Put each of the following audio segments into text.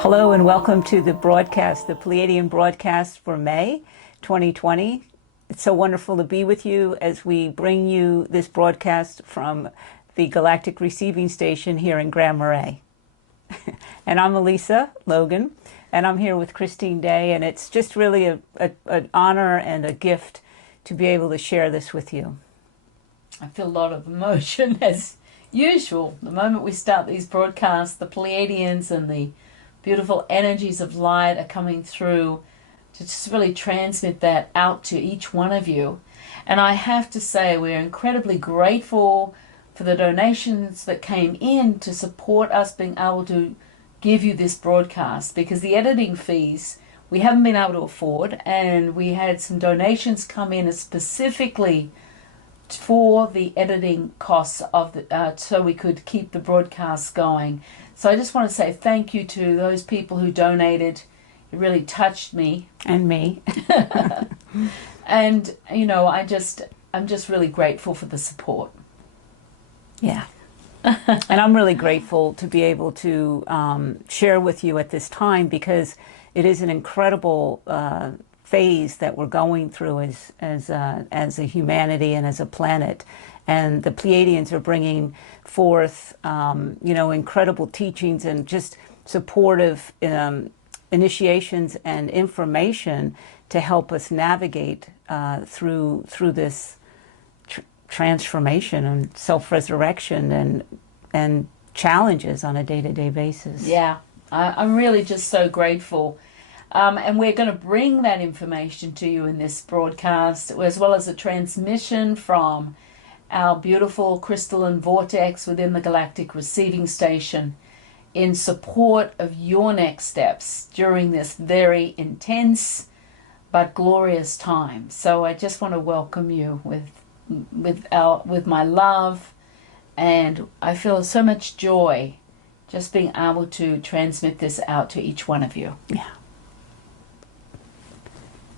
Hello and welcome to the broadcast, the Pleiadian broadcast for May 2020. It's so wonderful to be with you as we bring you this broadcast from the Galactic Receiving Station here in Grand Marais. And I'm Elisa Logan, and I'm here with Christine Day, and it's just really an honor and a gift to be able to share this with you. I feel a lot of emotion as usual. The moment we start these broadcasts, the Pleiadians and the beautiful energies of light are coming through to just really transmit that out to each one of you. And I have to say, we're incredibly grateful for the donations that came in to support us being able to give you this broadcast, because the editing fees we haven't been able to afford, and we had some donations come in specifically for the editing costs of the, so we could keep the broadcast going. So I just want to say thank you to those people who donated. It really touched me. And me. And, you know, I'm just really grateful for the support. Yeah. And I'm really grateful to be able to share with you at this time, because it is an incredible phase that we're going through as a humanity and as a planet. And the Pleiadians are bringing forth, incredible teachings and just supportive initiations and information to help us navigate through this transformation and self-resurrection and challenges on a day-to-day basis. Yeah, I'm really just so grateful. And we're going to bring that information to you in this broadcast, as well as a transmission from our beautiful crystalline vortex within the Galactic Receiving Station in support of your next steps during this very intense but glorious time. So I just want to welcome you with my love, and I feel so much joy just being able to transmit this out to each one of you. Yeah.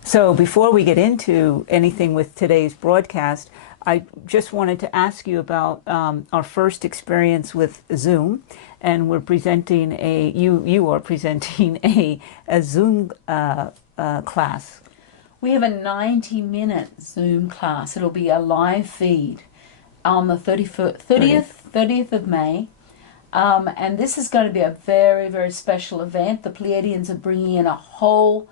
So before we get into anything with today's broadcast, I just wanted to ask you about our first experience with Zoom, and we're presenting you are presenting a Zoom class. We have a 90-minute Zoom class. It'll be a live feed on the 30th of May. And this is going to be a very, very special event. The Pleiadians are bringing in a whole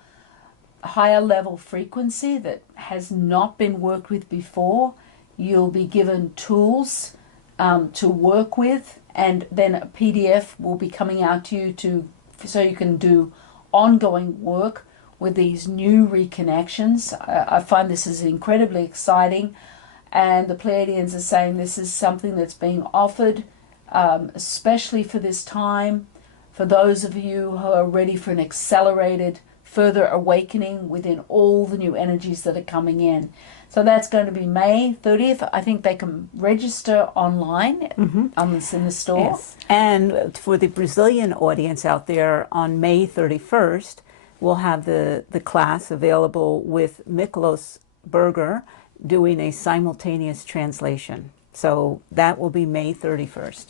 higher level frequency that has not been worked with before. You'll be given tools to work with, and then a PDF will be coming out to you so you can do ongoing work with these new reconnections. I find this is incredibly exciting, and the Pleiadians are saying this is something that's being offered especially for this time, for those of you who are ready for an accelerated further awakening within all the new energies that are coming in. So that's going to be May 30th. I think they can register online on this in the store. Yes. And for the Brazilian audience out there, on May 31st, we'll have the class available with Miklos Berger doing a simultaneous translation. So that will be May 31st.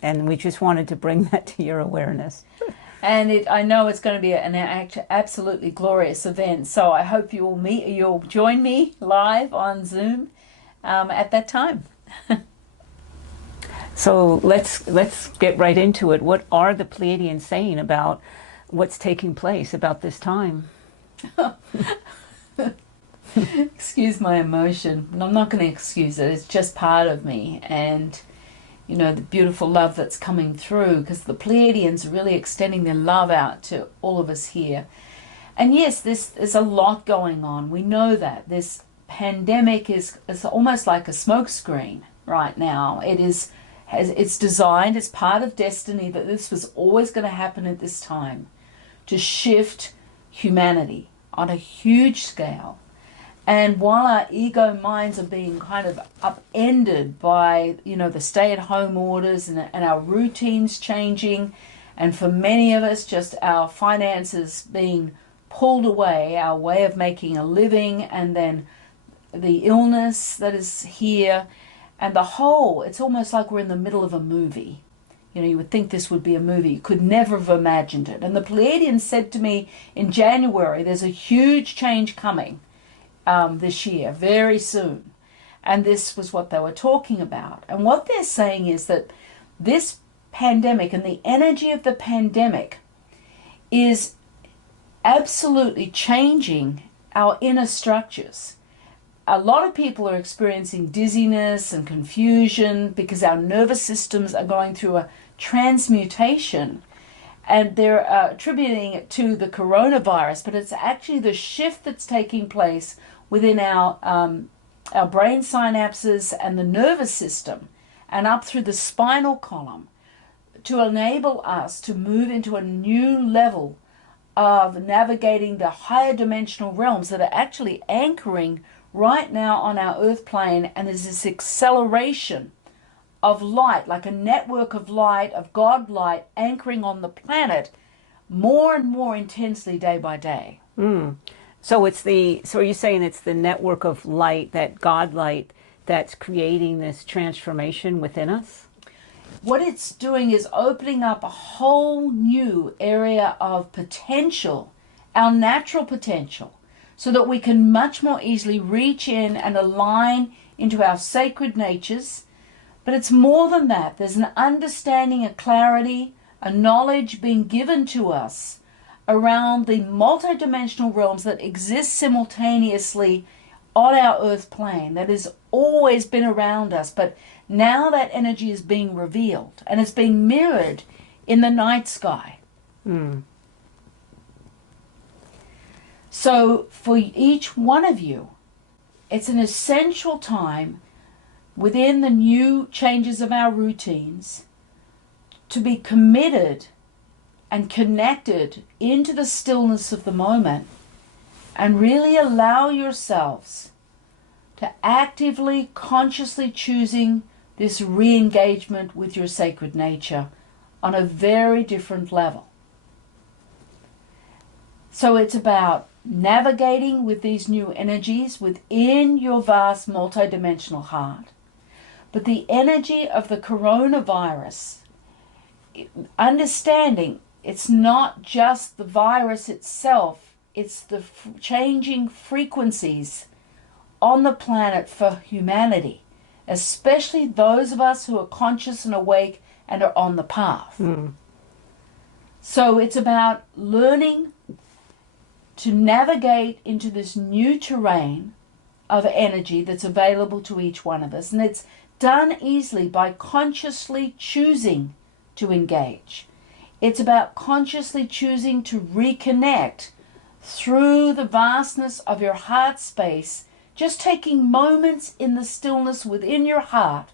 And we just wanted to bring that to your awareness. And I know it's going to be an absolutely glorious event. So I hope you'll join me live on Zoom at that time. So let's get right into it. What are the Pleiadians saying about what's taking place about this time? Excuse my emotion. And I'm not going to excuse it. It's just part of me. And, you know, the beautiful love that's coming through, because the Pleiadians are really extending their love out to all of us here. And yes, there's a lot going on. We know that. This pandemic is almost like a smokescreen right now. It's designed as part of destiny that this was always going to happen at this time, to shift humanity on a huge scale. And while our ego minds are being kind of upended by, you know, the stay-at-home orders and our routines changing, and for many of us just our finances being pulled away, our way of making a living, and then the illness that is here, and the whole, it's almost like we're in the middle of a movie. You know, you would think this would be a movie. You could never have imagined it. And the Pleiadians said to me in January, there's a huge change coming this year, very soon. And this was what they were talking about. And what they're saying is that this pandemic and the energy of the pandemic is absolutely changing our inner structures. A lot of people are experiencing dizziness and confusion because our nervous systems are going through a transmutation, and they're attributing it to the coronavirus, but it's actually the shift that's taking place within our brain synapses and the nervous system and up through the spinal column to enable us to move into a new level of navigating the higher dimensional realms that are actually anchoring right now on our earth plane. And there's this acceleration of light, like a network of light, of God light, anchoring on the planet more and more intensely day by day. So are you saying it's the network of light, that God light, that's creating this transformation within us? What it's doing is opening up a whole new area of potential, our natural potential, so that we can much more easily reach in and align into our sacred natures. But it's more than that. There's an understanding, a clarity, a knowledge being given to us around the multidimensional realms that exist simultaneously on our earth plane, that has always been around us. But now that energy is being revealed and it's being mirrored in the night sky. So for each one of you, it's an essential time within the new changes of our routines to be committed and connected into the stillness of the moment and really allow yourselves to actively, consciously choosing this re-engagement with your sacred nature on a very different level. So it's about navigating with these new energies within your vast multidimensional heart. But the energy of the coronavirus, understanding it's not just the virus itself, it's the changing frequencies on the planet for humanity, especially those of us who are conscious and awake and are on the path. So it's about learning to navigate into this new terrain of energy that's available to each one of us. And it's done easily by consciously choosing to engage. It's about consciously choosing to reconnect through the vastness of your heart space, just taking moments in the stillness within your heart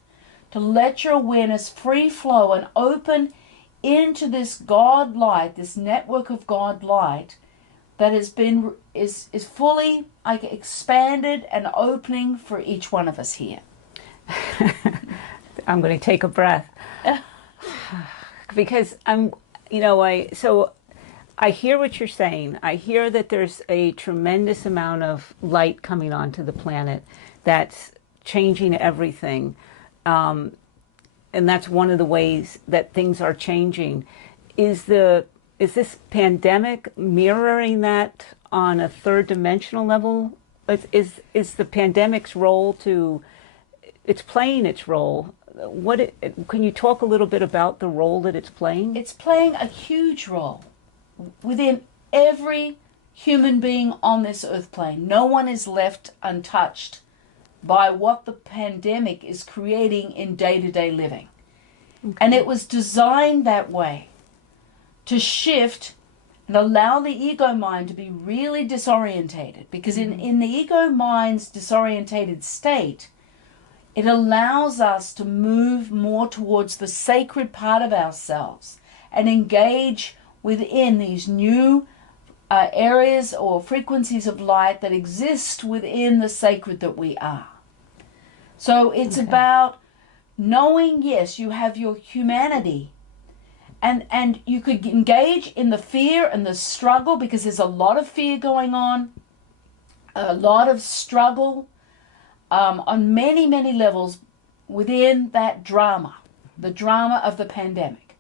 to let your awareness free flow and open into this God light, this network of God light that has been is fully expanded and opening for each one of us here. I'm going to take a breath because I hear what you're saying. I hear that there's a tremendous amount of light coming onto the planet that's changing everything. And that's one of the ways that things are changing. Is this pandemic mirroring that on a third dimensional level? Is the pandemic's role it's playing its role can you talk a little bit about the role that it's playing? It's playing a huge role within every human being on this earth plane. No one is left untouched by what the pandemic is creating in day-to-day living. Okay. And it was designed that way, to shift and allow the ego mind to be really disorientated. Because in the ego mind's disorientated state, it allows us to move more towards the sacred part of ourselves and engage within these new areas or frequencies of light that exist within the sacred that we are. So it's about knowing, yes, you have your humanity, and you could engage in the fear and the struggle, because there's a lot of fear going on, a lot of struggle on many, many levels within that drama, the drama of the pandemic.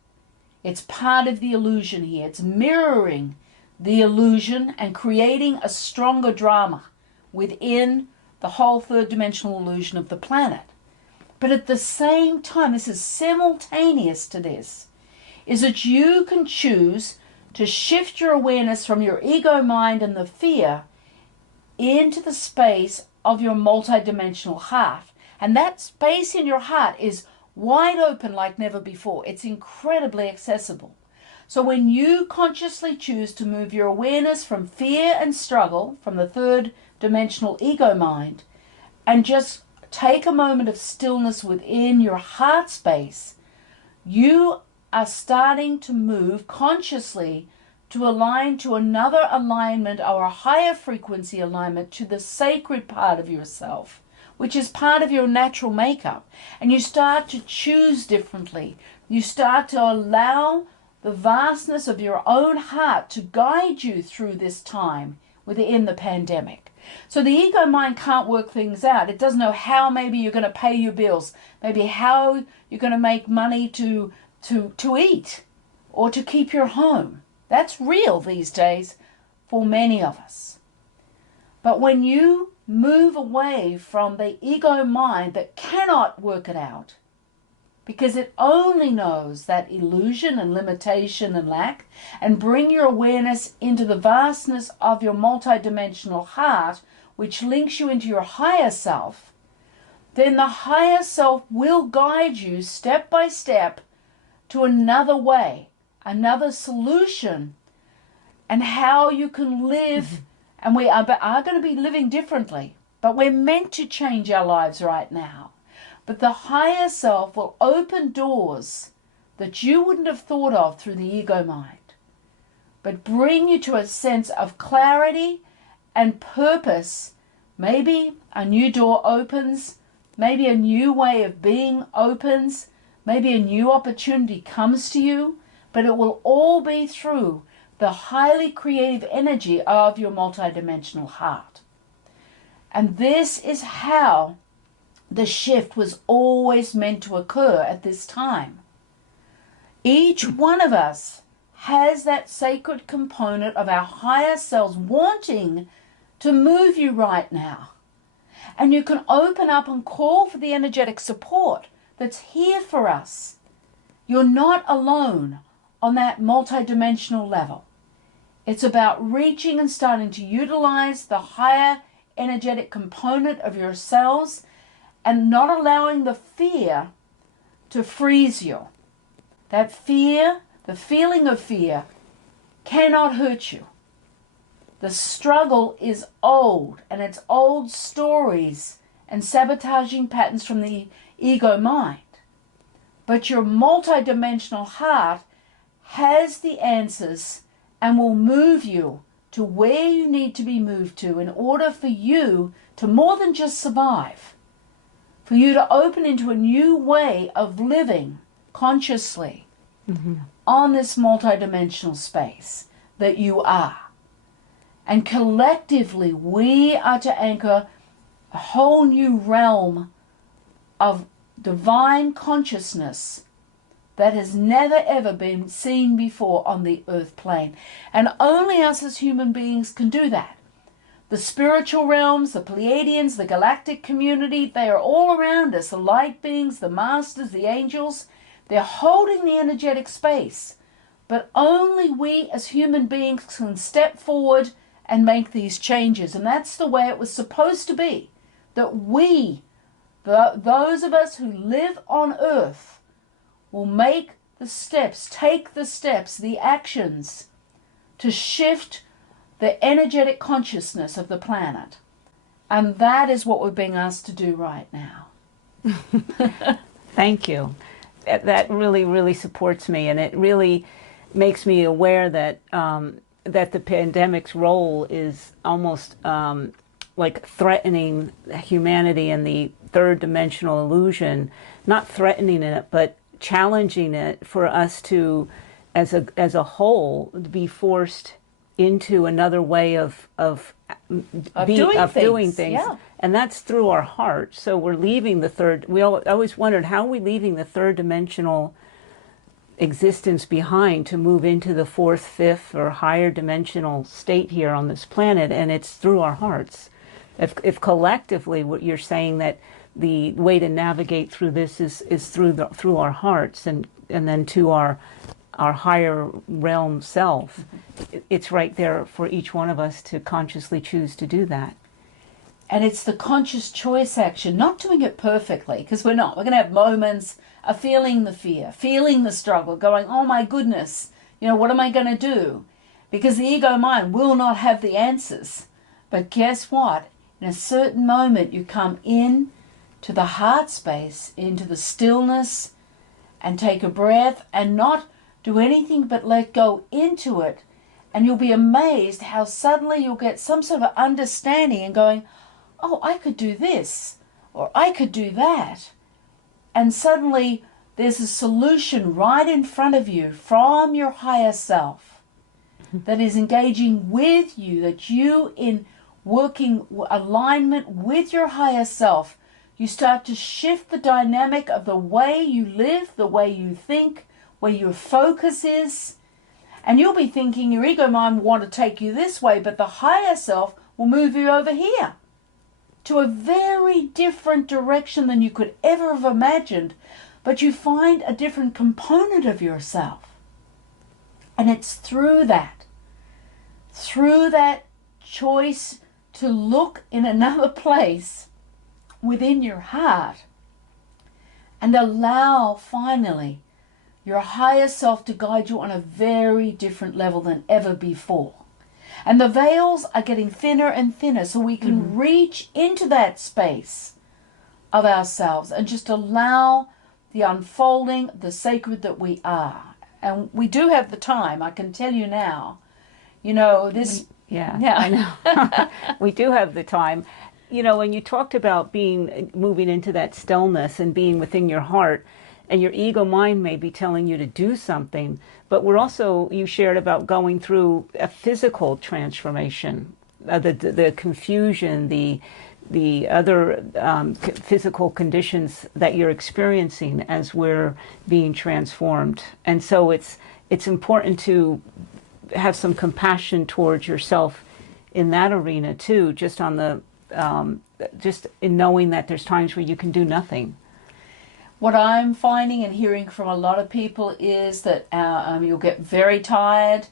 It's part of the illusion here. It's mirroring the illusion and creating a stronger drama within the whole third dimensional illusion of the planet. But at the same time, this is simultaneous to this, is that you can choose to shift your awareness from your ego mind and the fear into the space of your multidimensional heart. And that space in your heart is wide open like never before. It's incredibly accessible. So when you consciously choose to move your awareness from fear and struggle, from the third dimensional ego mind, and just take a moment of stillness within your heart space, you are starting to move consciously to align to another alignment or a higher frequency alignment to the sacred part of yourself, which is part of your natural makeup. And you start to choose differently. You start to allow the vastness of your own heart to guide you through this time within the pandemic. So the ego mind can't work things out. It doesn't know how maybe you're going to pay your bills, maybe how you're going to make money to eat or to keep your home. That's real these days for many of us. But when you move away from the ego mind that cannot work it out, because it only knows that illusion and limitation and lack, and bring your awareness into the vastness of your multidimensional heart, which links you into your higher self, then the higher self will guide you step by step to another way, another solution, and how you can live. And we are going to be living differently, but we're meant to change our lives right now. But the higher self will open doors that you wouldn't have thought of through the ego mind, but bring you to a sense of clarity and purpose. Maybe a new door opens, maybe a new way of being opens, maybe a new opportunity comes to you, but it will all be through the highly creative energy of your multidimensional heart. And this is how the shift was always meant to occur at this time. Each one of us has that sacred component of our higher selves wanting to move you right now. And you can open up and call for the energetic support that's here for us. You're not alone on that multidimensional level. It's about reaching and starting to utilize the higher energetic component of yourselves and not allowing the fear to freeze you. That fear, the feeling of fear, cannot hurt you. The struggle is old, and it's old stories and sabotaging patterns from the ego mind. But your multidimensional heart has the answers and will move you to where you need to be moved to in order for you to more than just survive, for you to open into a new way of living consciously on this multidimensional space that you are. And collectively, we are to anchor a whole new realm of divine consciousness that has never ever been seen before on the earth plane. And only us as human beings can do that. the spiritual realms, the Pleiadians, the galactic community, they are all around us. The light beings, the masters, the angels, they're holding the energetic space. But only we as human beings can step forward and make these changes. And that's the way it was supposed to be. That we, those of us who live on earth, will make the steps, take the steps, the actions to shift the energetic consciousness of the planet. And that is what we're being asked to do right now. Thank you. That really, really supports me, and it really makes me aware that that the pandemic's role is almost like threatening humanity and the third dimensional illusion, not threatening it, but challenging it for us to, as a whole, be forced into another way of doing things. Yeah. And that's through our heart. So we're leaving the third, we always wondered, how are we leaving the third dimensional existence behind to move into the fourth, fifth, or higher dimensional state here on this planet? And it's through our hearts. If collectively what you're saying that the way to navigate through this is through our hearts and then to our higher realm self, it's right there for each one of us to consciously choose to do that. And it's the conscious choice action, not doing it perfectly, because we're not. We're going to have moments of feeling the fear, feeling the struggle, going, oh my goodness, what am I going to do? Because the ego mind will not have the answers. But guess what? In a certain moment, you come in to the heart space, into the stillness, and take a breath and not do anything but let go into it. And you'll be amazed how suddenly you'll get some sort of understanding and going, oh, I could do this, or I could do that. And suddenly there's a solution right in front of you from your higher self that is engaging with you, that you, in working alignment with your higher self, you start to shift the dynamic of the way you live, the way you think, where your focus is. And you'll be thinking your ego mind will want to take you this way, but the higher self will move you over here to a very different direction than you could ever have imagined. But you find a different component of yourself. And it's through that choice to look in another place within your heart and allow finally your higher self to guide you on a very different level than ever before. And the veils are getting thinner and thinner so we can reach into that space of ourselves and just allow the unfolding, the sacred that we are. And we do have the time, I can tell you now. This... Yeah, I know. We do have the time. When you talked about moving into that stillness and being within your heart, and your ego mind may be telling you to do something, but you shared about going through a physical transformation, the confusion, the other physical conditions that you're experiencing as we're being transformed. And so it's important to have some compassion towards yourself in that arena too, just on just in knowing that there's times where you can do nothing. What I'm finding and hearing from a lot of people is that you'll get very tired.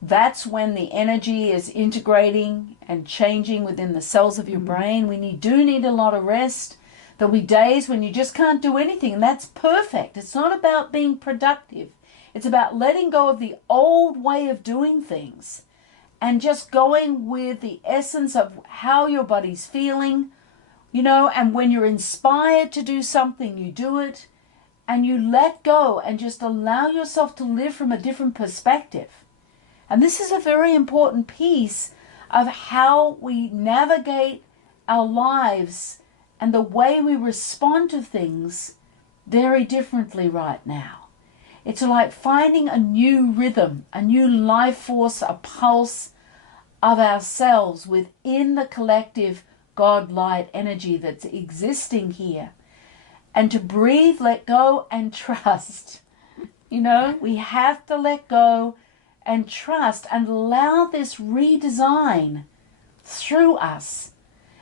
That's when the energy is integrating and changing within the cells of your brain. We do need a lot of rest. There'll be days when you just can't do anything, and that's perfect. It's not about being productive. It's about letting go of the old way of doing things and just going with the essence of how your body's feeling, and when you're inspired to do something, you do it, and you let go and just allow yourself to live from a different perspective. And this is a very important piece of how we navigate our lives and the way we respond to things very differently right now. It's like finding a new rhythm, a new life force, a pulse of ourselves within the collective God light energy that's existing here. And to breathe, let go, and trust. We have to let go and trust and allow this redesign through us,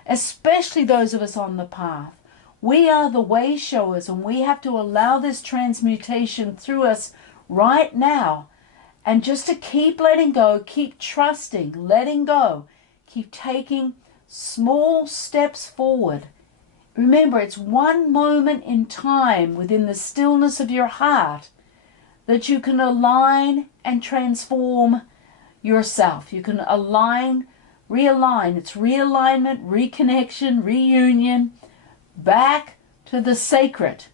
especially those of us on the path. We are the way showers, and we have to allow this transmutation through us right now. And just to keep letting go, keep trusting, letting go, keep taking small steps forward. Remember, it's one moment in time within the stillness of your heart that you can align and transform yourself. You can align, realign. It's realignment, reconnection, reunion, back to the sacred.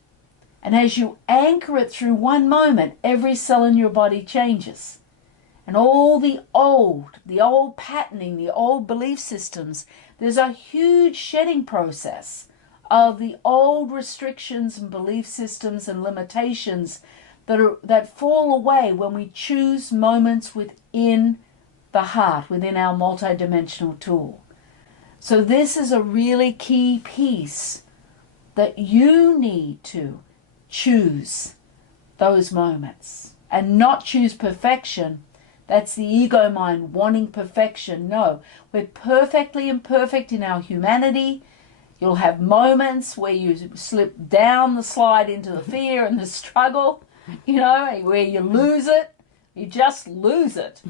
And as you anchor it through one moment, every cell in your body changes. And all the old patterning, the old belief systems, there's a huge shedding process of the old restrictions and belief systems and limitations that fall away when we choose moments within the heart, within our multidimensional tool. So this is a really key piece that you need to choose those moments and not choose perfection. That's the ego mind wanting perfection. No, we're perfectly imperfect in our humanity. You'll have moments where you slip down the slide into the fear and the struggle, where you lose it. You just lose it.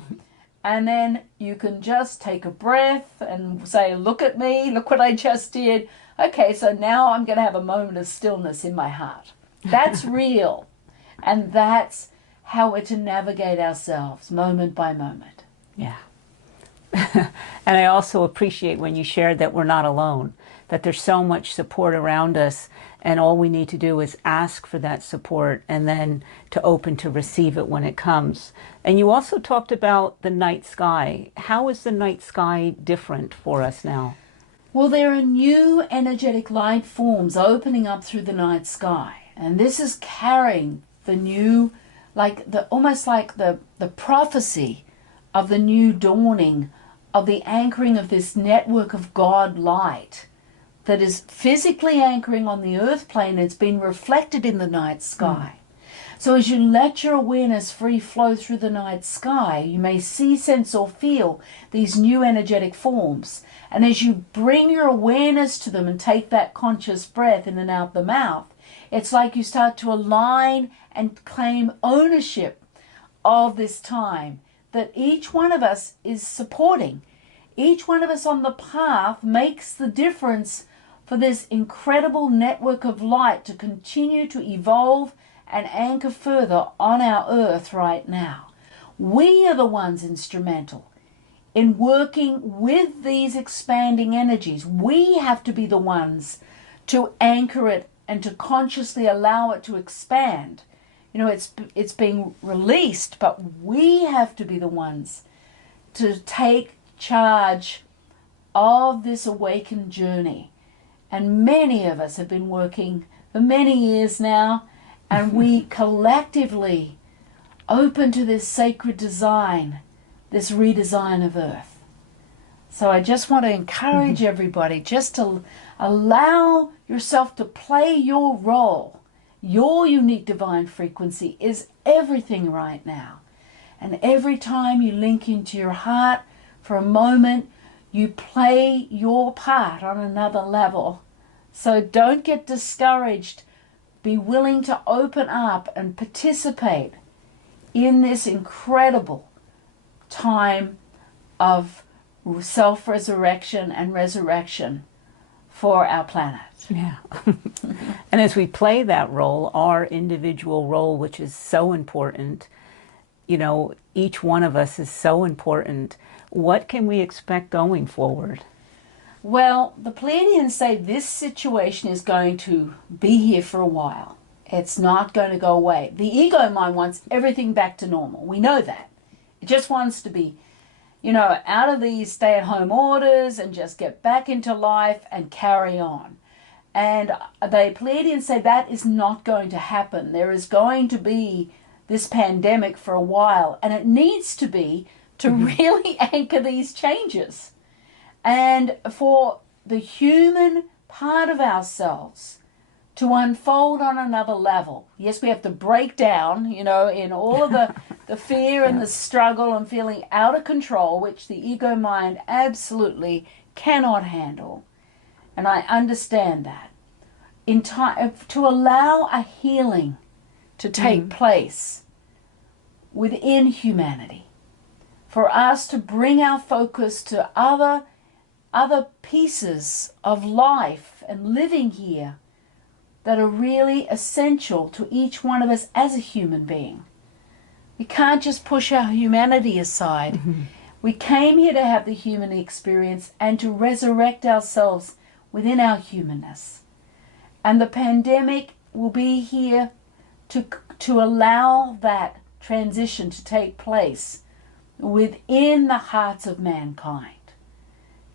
And then you can just take a breath and say, look at me, look what I just did. Okay, so now I'm going to have a moment of stillness in my heart. That's real. And that's how we're to navigate ourselves moment by moment. Yeah. And I also appreciate when you shared that we're not alone, that there's so much support around us, and all we need to do is ask for that support and then to open to receive it when it comes. And you also talked about the night sky. How is the night sky different for us now? Well, there are new energetic light forms opening up through the night sky. And this is carrying the new, almost like the prophecy of the new dawning, of the anchoring of this network of God light that is physically anchoring on the earth plane. It's been reflected in the night sky. So as you let your awareness free flow through the night sky, you may see, sense, or feel these new energetic forms. And as you bring your awareness to them and take that conscious breath in and out the mouth, it's like you start to align and claim ownership of this time that each one of us is supporting. Each one of us on the path makes the difference for this incredible network of light to continue to evolve and anchor further on our earth right now. We are the ones instrumental in working with these expanding energies. We have to be the ones to anchor it and to consciously allow it to expand. It's being released, but we have to be the ones to take charge of this awakened journey. And many of us have been working for many years now, and we collectively open to this sacred design, this redesign of Earth. So I just want to encourage everybody just to allow yourself to play your role. Your unique divine frequency is everything right now. And every time you link into your heart for a moment, you play your part on another level. So don't get discouraged. Be willing to open up and participate in this incredible time of self-resurrection and resurrection for our planet. Yeah. And as we play that role, our individual role, which is so important, each one of us is so important. What can we expect going forward? Well, the Pleiadians say this situation is going to be here for a while. It's not going to go away. The ego mind wants everything back to normal. We know that. It just wants to be, out of these stay-at-home orders and just get back into life and carry on. And the Pleiadians say that is not going to happen. There is going to be this pandemic for a while, and it needs to be to really anchor these changes. And for the human part of ourselves to unfold on another level. Yes, we have to break down, in all of the fear and the struggle and feeling out of control, which the ego mind absolutely cannot handle. And I understand that. In time, to allow a healing to take place within humanity, for us to bring our focus to other pieces of life and living here that are really essential to each one of us as a human being. We can't just push our humanity aside. We came here to have the human experience and to resurrect ourselves within our humanness. And the pandemic will be here to allow that transition to take place within the hearts of mankind.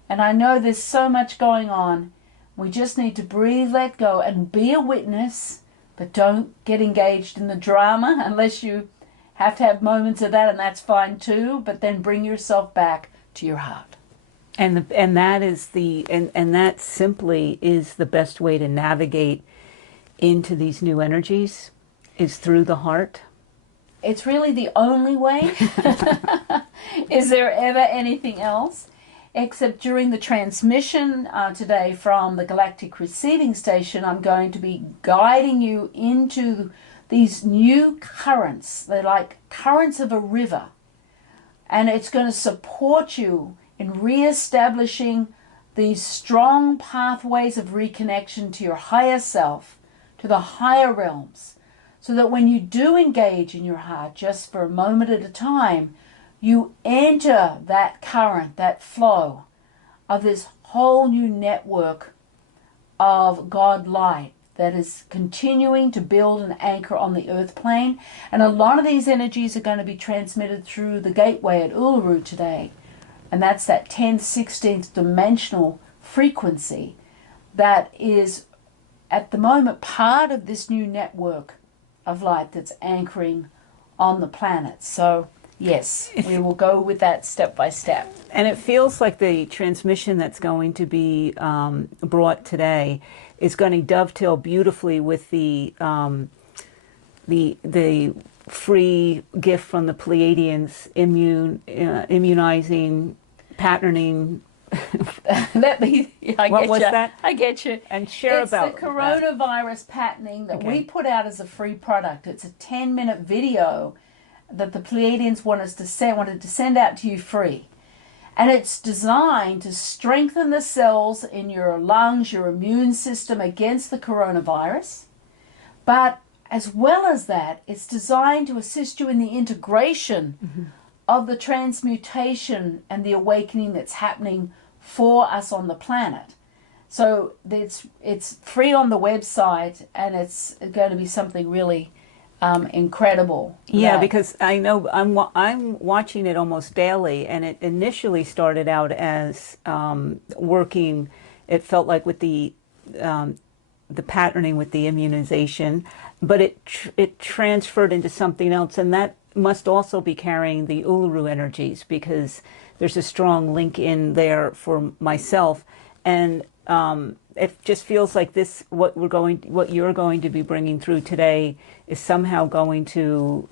And I know there's so much going on. We just need to breathe, let go, and be a witness, but don't get engaged in the drama unless you have to have moments of that, and that's fine too, but then bring yourself back to your heart. And that simply is the best way to navigate into these new energies, is through the heart. It's really the only way. Is there ever anything else? Except during the transmission today from the Galactic Receiving Station, I'm going to be guiding you into these new currents. They're like currents of a river. And it's going to support you in reestablishing these strong pathways of reconnection to your higher self, to the higher realms, so that when you do engage in your heart, just for a moment at a time, you enter that current, that flow of this whole new network of God light that is continuing to build an anchor on the earth plane. And a lot of these energies are going to be transmitted through the gateway at Uluru today. And that's that 10th, 16th dimensional frequency that is at the moment part of this new network of light that's anchoring on the planet. So yes, we will go with that step by step. And it feels like the transmission that's going to be brought today is going to dovetail beautifully with the free gift from the Pleiadians, immunizing, patterning. Let me. I What get was you. that? I get you. And share it's about the coronavirus patterning that we put out as a free product. It's a 10-minute video that the Pleiadians wanted to send out to you free. And it's designed to strengthen the cells in your lungs, your immune system against the coronavirus. But as well as that, it's designed to assist you in the integration of the transmutation and the awakening that's happening for us on the planet. So it's free on the website, and it's going to be something really incredible. Yeah, because I know I'm watching it almost daily, and it initially started out as working. It felt like with the patterning with the immunization, but it transferred into something else, and that must also be carrying the Uluru energies, because there's a strong link in there for myself, and it just feels like this what you're going to be bringing through today is somehow going to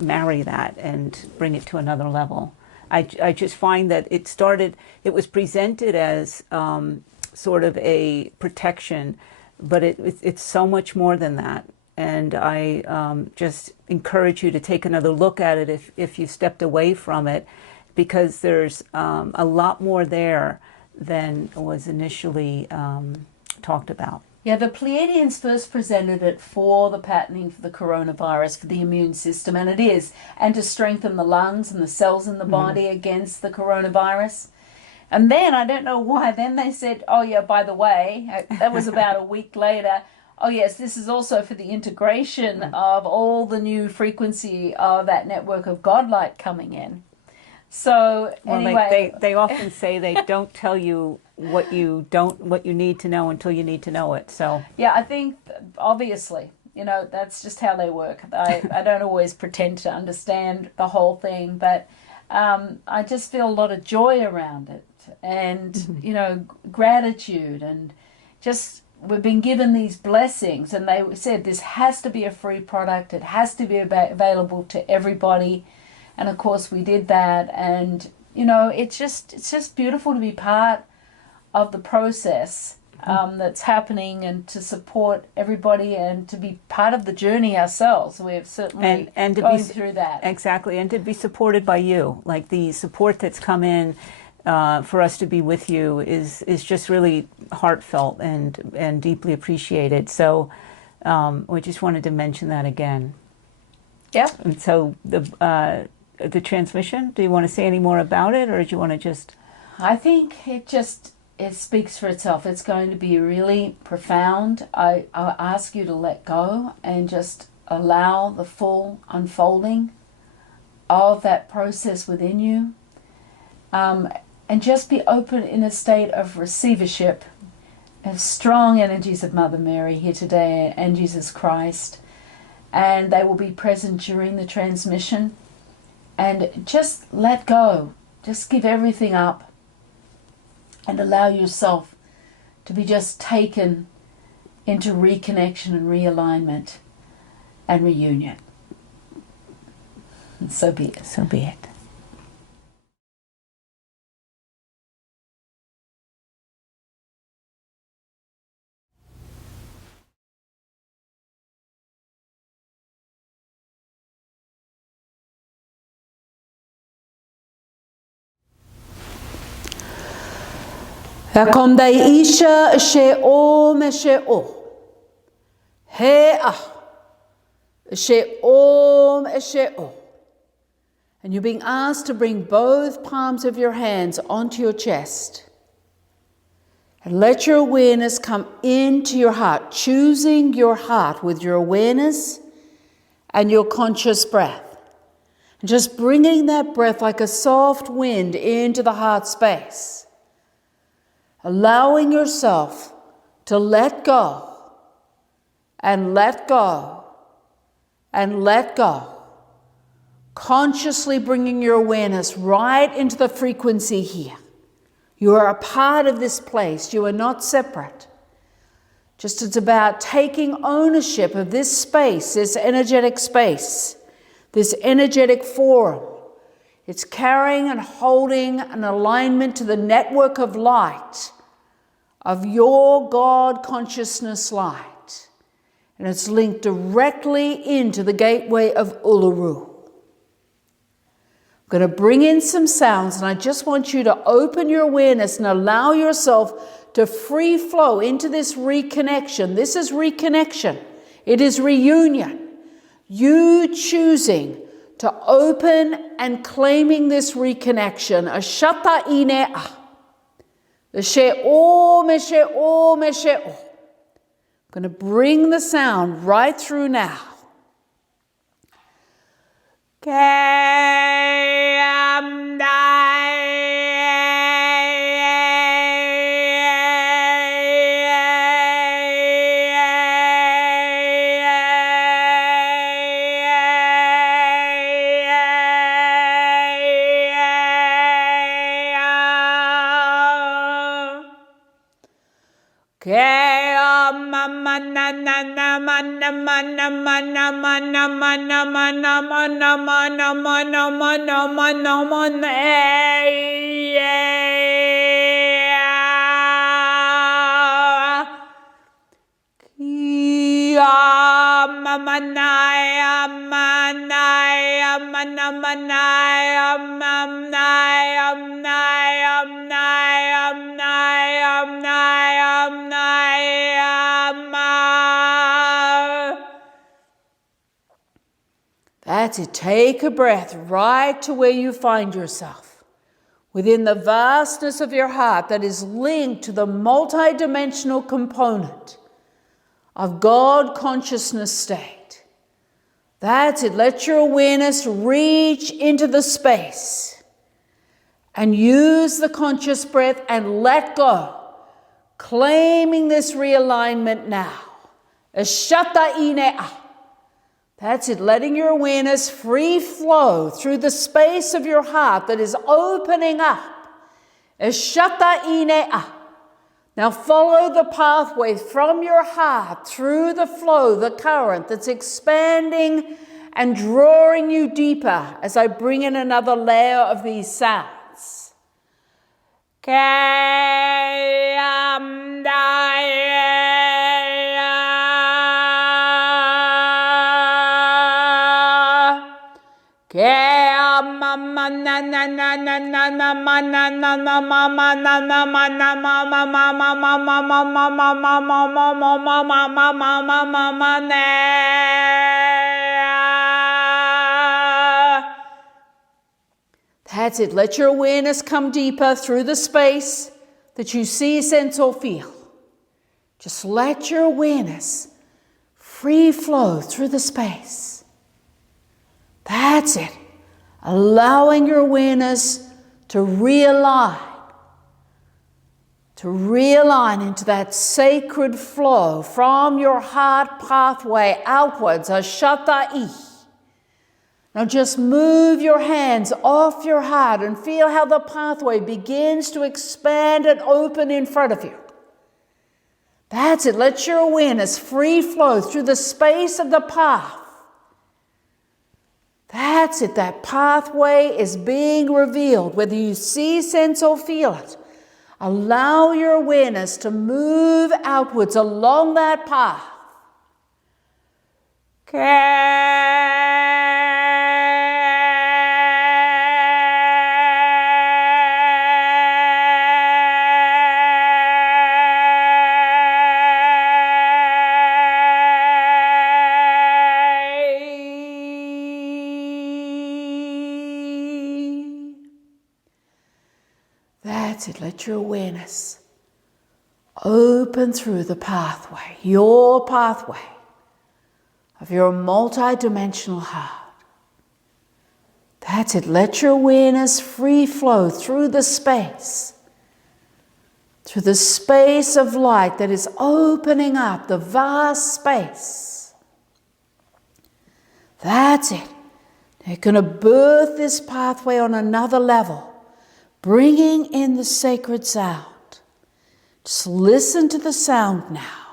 marry that and bring it to another level. I just find that it was presented as sort of a protection, but it's so much more than that. And I just encourage you to take another look at it if you stepped away from it, because there's a lot more there than was initially talked about. Yeah, the Pleiadians first presented it for the patterning for the coronavirus, for the immune system, and it is, and to strengthen the lungs and the cells in the body against the coronavirus. And then, I don't know why, then they said, oh yeah, by the way, that was about a week later, oh yes, this is also for the integration of all the new frequency of that network of Godlight coming in. So anyway, they often say they don't tell you what you need to know until you need to know it. So yeah, I think obviously, that's just how they work. I don't always pretend to understand the whole thing, but I just feel a lot of joy around it, and gratitude, and just we've been given these blessings, and they said this has to be a free product. It has to be available to everybody. And of course we did that. And, you know, it's just beautiful to be part of the process that's happening, and to support everybody, and to be part of the journey ourselves. We've certainly and to gone through that. Exactly, and to be supported by you. Like the support that's come in for us to be with you is just really heartfelt and deeply appreciated. So we just wanted to mention that again. Yep. And so the transmission, do you want to say any more about it, or do you want to just... I think it speaks for itself. It's going to be really profound. I'll ask you to let go and just allow the full unfolding of that process within you. And just be open in a state of receivership of strong energies of Mother Mary here today, and Jesus Christ. And they will be present during the transmission. And just let go. Just give everything up. And allow yourself to be just taken into reconnection and realignment and reunion. And so be it. So be it. Kom dei isha she o me she o. He she o me she o. And you're being asked to bring both palms of your hands onto your chest. And let your awareness come into your heart, choosing your heart with your awareness and your conscious breath. And just bringing that breath like a soft wind into the heart space. Allowing yourself to let go and let go and let go. Consciously bringing your awareness right into the frequency here. You are a part of this place. You are not separate. Just it's about taking ownership of this space, this energetic space, this energetic forum. It's carrying and holding an alignment to the network of light, of your God consciousness light. And it's linked directly into the gateway of Uluru. I'm going to bring in some sounds, and I just want you to open your awareness and allow yourself to free flow into this reconnection. This is reconnection. It is reunion. You choosing to open and claiming this reconnection. Ashata inea. The she o me she o me she o. I'm going to bring the sound right through now. That's it. Take a breath right to where you find yourself, within the vastness of your heart that is linked to the multidimensional component of God consciousness state. That's it. Let your awareness reach into the space and use the conscious breath and let go, claiming this realignment now. Ashata inea. That's it, letting your awareness free flow through the space of your heart that is opening up. Ashata inea. Now follow the pathway from your heart through the flow, the current that's expanding and drawing you deeper as I bring in another layer of these sounds. That's it. Let your awareness come deeper through the space that you see, sense, or feel. Just let your awareness free flow through the space. That's it. Allowing your awareness to realign into that sacred flow from your heart pathway outwards, Ashata-i. Now just move your hands off your heart and feel how the pathway begins to expand and open in front of you. That's it. Let your awareness free flow through the space of the path. That's it. That pathway is being revealed, whether you see, sense, or feel it. Allow your awareness to move outwards along that path. That's it. Let your awareness open through the pathway, your pathway of your multi-dimensional heart. That's it. Let your awareness free flow through the space of light that is opening up, the vast space. That's it. You're going to birth this pathway on another level, bringing in the sacred sound. Just listen to the sound now.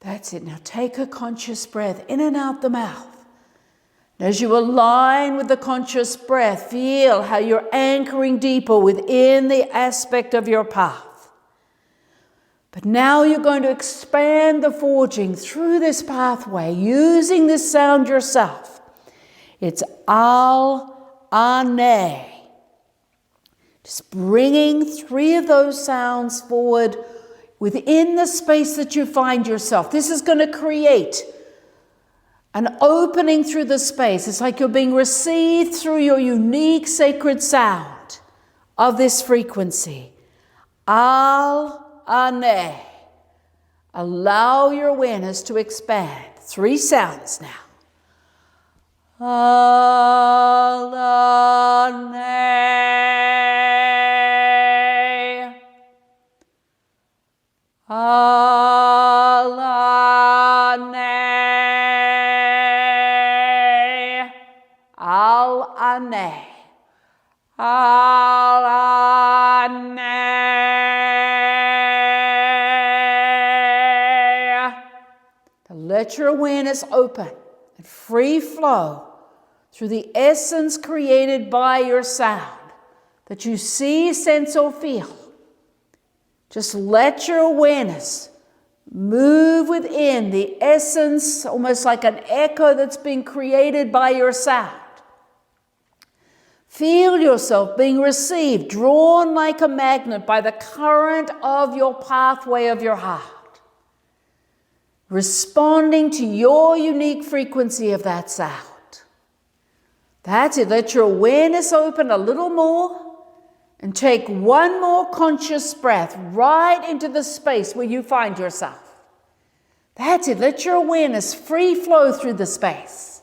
That's it. Now take a conscious breath in and out the mouth. And as you align with the conscious breath, feel how you're anchoring deeper within the aspect of your path. But now you're going to expand the forging through this pathway using this sound yourself. It's al-ane. Just bringing 3 of those sounds forward within the space that you find yourself. This is going to create an opening through the space. It's like you're being received through your unique sacred sound of this frequency. Al-ane. Allow your awareness to expand. 3 sounds now. Al-ane. Al-ane. Al-ane. Al-ane. Let your awareness open and free flow through the essence created by your sound that you see, sense, or feel. Just let your awareness move within the essence, almost like an echo that's being created by your sound. Feel yourself being received, drawn like a magnet by the current of your pathway of your heart, responding to your unique frequency of that sound. That's it. Let your awareness open a little more and take one more conscious breath right into the space where you find yourself. That's it. Let your awareness free flow through the space.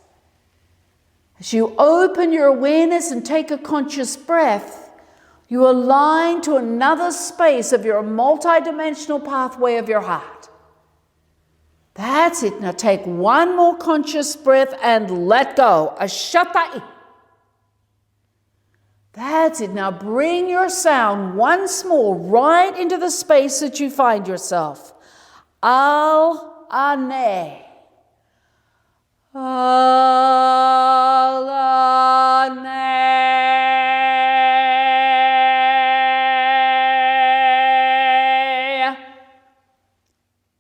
As you open your awareness and take a conscious breath, you align to another space of your multidimensional pathway of your heart. That's it. Now take one more conscious breath and let go. Ashatai. That's it. Now bring your sound once more right into the space that you find yourself. Al-Aneh. Al-Aneh.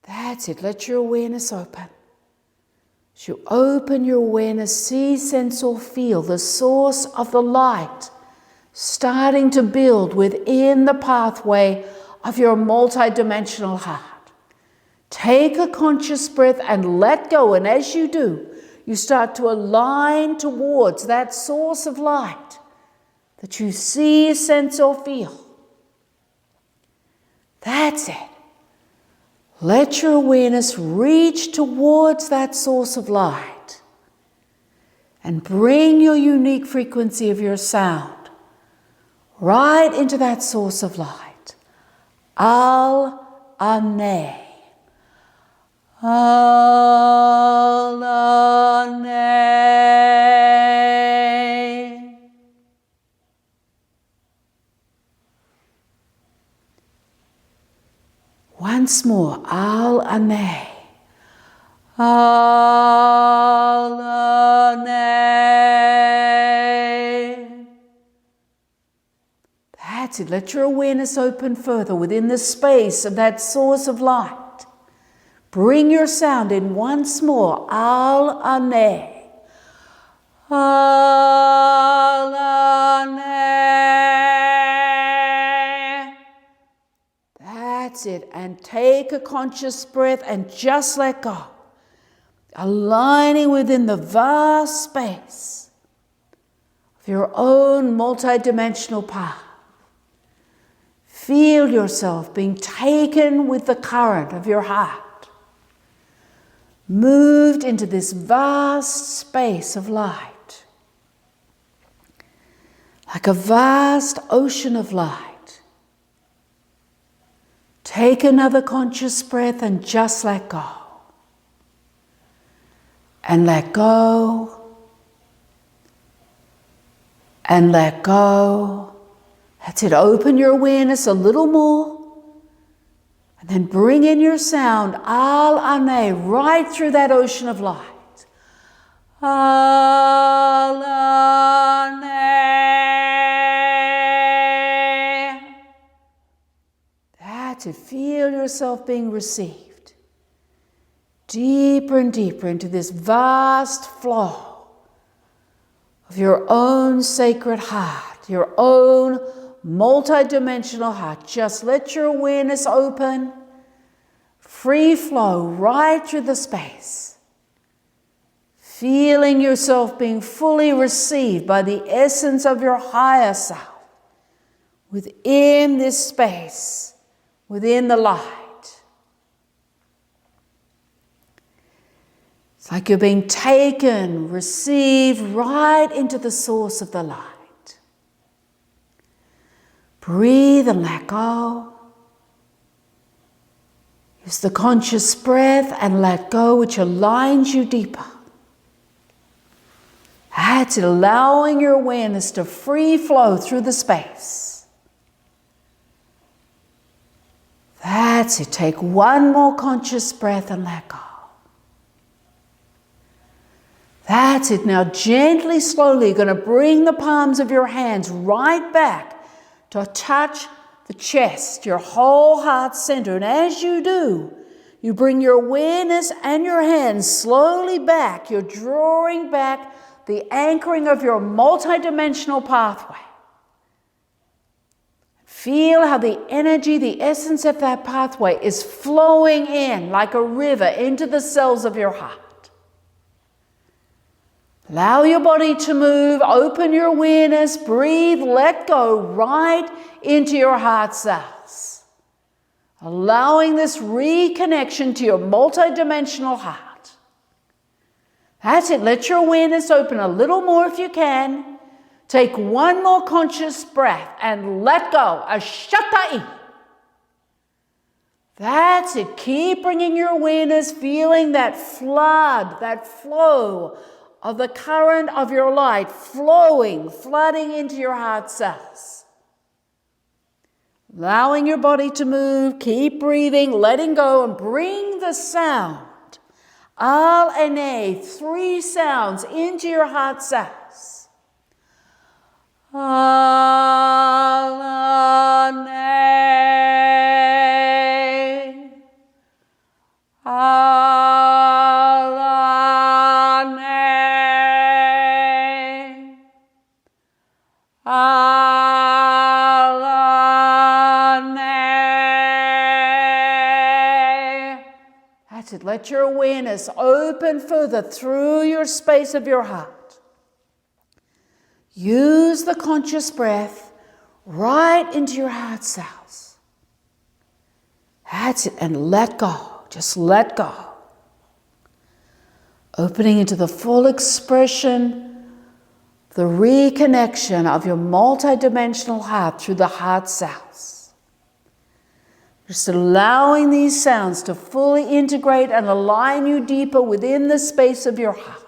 That's it. Let your awareness open. As you open your awareness, see, sense, or feel the source of the light starting to build within the pathway of your multidimensional heart. Take a conscious breath and let go. And as you do, you start to align towards that source of light that you see, sense, or feel. That's it. Let your awareness reach towards that source of light and bring your unique frequency of your sound right into that source of light. Al-Aneh. Al-Aneh. Once more, Al-Aneh. Al-Aneh. That's it. Let your awareness open further within the space of that source of light. Bring your sound in once more. Al-Aneh. Al-Aneh. That's it. And take a conscious breath and just let go. Aligning within the vast space of your own multidimensional path. Feel yourself being taken with the current of your heart, moved into this vast space of light, like a vast ocean of light. Take another conscious breath and just let go. And let go. And let go. That's it. Open your awareness a little more. And then bring in your sound, Al-Aneh, right through that ocean of light. Al-Aneh. That's it. Feel yourself being received deeper and deeper into this vast flow of your own sacred heart, your own multidimensional heart. Just let your awareness open, free flow right through the space, feeling yourself being fully received by the essence of your higher self within this space, within the light. It's like you're being taken, received right into the source of the light. Breathe and let go. Use the conscious breath and let go, which aligns you deeper. That's it, allowing your awareness to free flow through the space. That's it. Take one more conscious breath and let go. That's it. Now gently, slowly, you're going to bring the palms of your hands right back to touch the chest, your whole heart center. And as you do, you bring your awareness and your hands slowly back. You're drawing back the anchoring of your multidimensional pathway. Feel how the energy, the essence of that pathway is flowing in like a river into the cells of your heart. Allow your body to move, open your awareness, breathe, let go right into your heart cells. Allowing this reconnection to your multidimensional heart. That's it. Let your awareness open a little more if you can. Take one more conscious breath and let go. Ashatai. That's it. Keep bringing your awareness, feeling that flood, that flow of the current of your light flowing, flooding into your heart cells. Allowing your body to move, keep breathing, letting go, and bring the sound, Al and A, 3 sounds into your heart cells. Alane, alane, alane. That's it. Let your awareness open further through your space of your heart. Use the conscious breath right into your heart cells. That's it. And let go. Just let go. Opening into the full expression, the reconnection of your multidimensional heart through the heart cells. Just allowing these sounds to fully integrate and align you deeper within the space of your heart.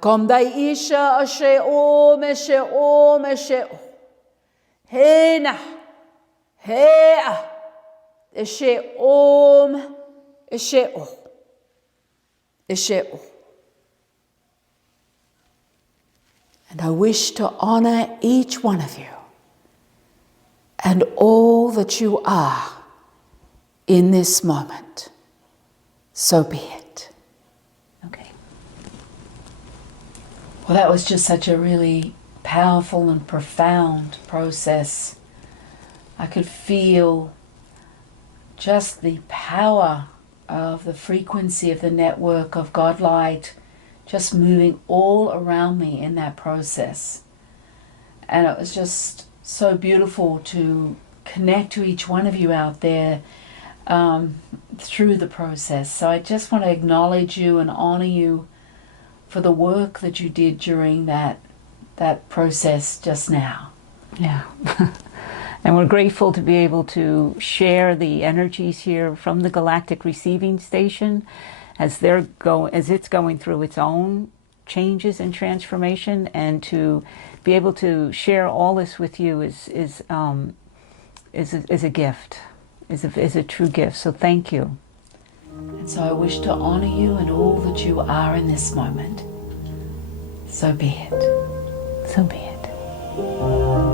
Kom dai isha ashe om eshe om eshe om. Hena, hea, eshe om, eshe om, eshe om. And I wish to honor each one of you and all that you are in this moment. So be it. Well, that was just such a really powerful and profound process. I could feel just the power of the frequency of the network of God light just moving all around me in that process. And it was just so beautiful to connect to each one of you out there through the process. So I just want to acknowledge you and honor you for the work that you did during that process just now. Yeah. And we're grateful to be able to share the energies here from the Galactic Receiving Station as it's going through its own changes and transformation, and to be able to share all this with you is a gift, is a true gift. So thank you. And so I wish to honor you and all that you are in this moment. So be it. So be it.